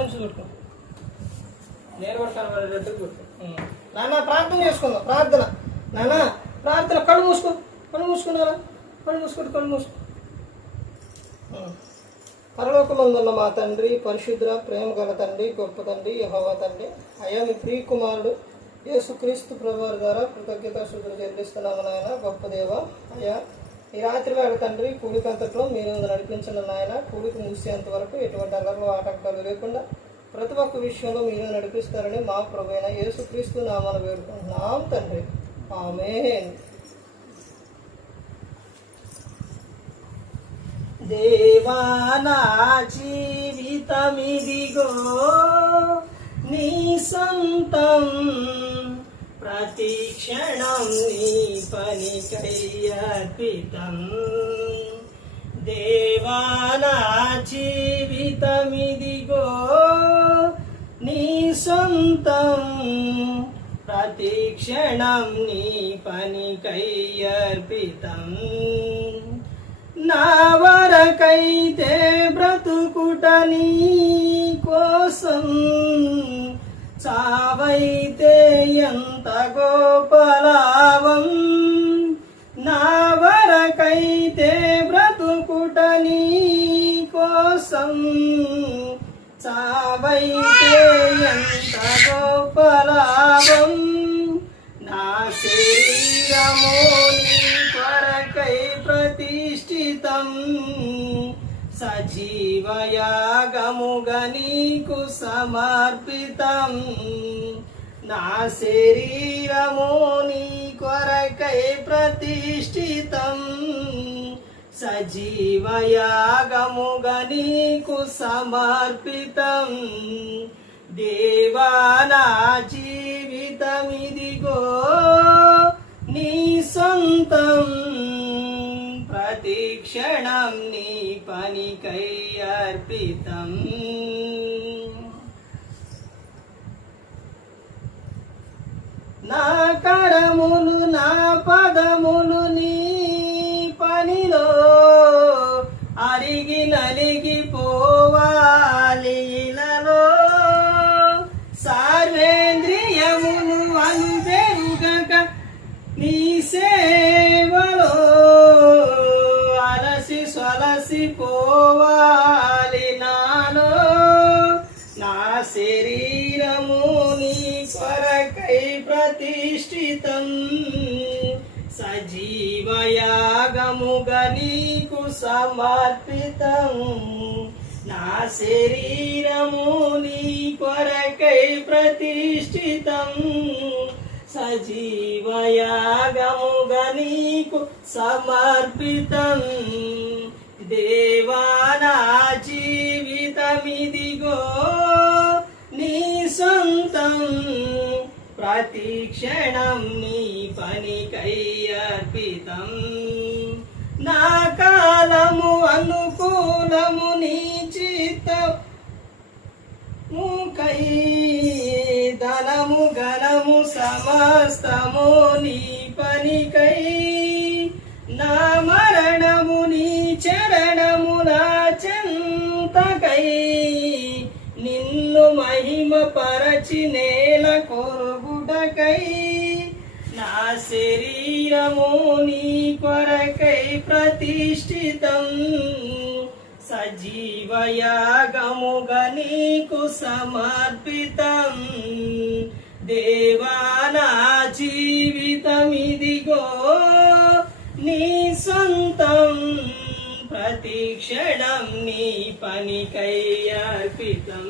నుంచి కొట్టుకో, నేను కూడా కనబడేటట్టు కొట్టుకో. నాన్న ప్రార్థన చేసుకుందాం. ప్రార్థన నాన్న, ప్రార్థన. కళ్ళు మూసుకో, కళ్ళు మూసుకున్నారా? కళ్ళు మూసుకోండి, కళ్ళు మూసుకో. పరలోకమందున్న మా తండ్రి, పరిశుద్ధ ప్రేమ గల తండ్రి, గొప్ప తండ్రి, యెహోవా తండ్రి, అయ్యా మీ ప్రియ కుమారుడు యేసుక్రీస్తు ప్రభువారి ద్వారా కృతజ్ఞతాస్తుతులు చెల్లిస్తున్నాము నాయన. గొప్ప దేవ, అయ్యా ఈ రాత్రి వేళ తండ్రి కూడికంతట్లో మీరు నడిపించిన నాయన. కూడికి ముగిసేంత వరకు ఎటువంటి అల్లర్లు ఆటంకాలు లేకుండా ప్రతి ఒక్క విషయంలో మీరు నడిపిస్తారని మా ప్రభువైన యేసుక్రీస్తు నామమున వేడుకుంటున్నాం తండ్రి, ఆమేన్. దేవా నా జీవితమిదిగో నీ సొంతం, ప్రతి క్షణం నీ పనికై అర్పితం. దేవా నా జీవితమిదిగో నీ సొంతం, ప్రతి క్షణం నీ పనికై అర్పితం. నా వరకైతే బ్రతుకుట నీ కోసం, చావైతే ఎంత గోపలావం. నా వరకైతే బ్రతుకుట నీ కోసం, చావైతే ఎంత గోపలావం. నా శరీరము నీ కొరకై ప్రతిష్ఠితం, సజీవయాగముగా నీకు సమర్పితం. నా శరీరము నీ కొరకై ప్రతిష్ఠితం, సజీవయాగముగా నీకు సమర్పితం. దేవా నా జీవితమిదిగో నీ సొంతం, ప్రతి క్షణం నీ పనికై అర్పితం. నా కరములు నా పదములు నీ పనిలో అరిగి నలిగిపోవాలి. ఇలలో సార్వేంద్రియములు అంతెరుగక నీ సేవలో అలసి సొలసిపోవాలి. నాలో నా శరీరము నీ కొరకై ప్రతిష్ఠితం, సజీవయాగముగా నీకు సమర్పితం. నా శరీరము నీ కొరకై ప్రతిష్ఠితం, సజీవయాగముగా నీకు సమర్పితం. దేవా నా జీవితమిదిగో నీ సొంతం, ప్రతి క్షణం నీ పనికై అర్పితం. నా కాలము అనుకూలము నీ చిత్తముకై, ధనము ఘనము సమస్తము నీ పనికై. నా మరణము నీ చరణముల చెంతకై, నిన్ను మహిమ పరచి నేల కొరుగుటకై. నా శరీరము నీ కొరకై ప్రతిష్ఠితం, సజీవయాగముగా నీకు సమర్పితం. దేవా నా జీవితమిదిగో నీ సొంతం, ప్రతి క్షణం నీ పనికై అర్పితం.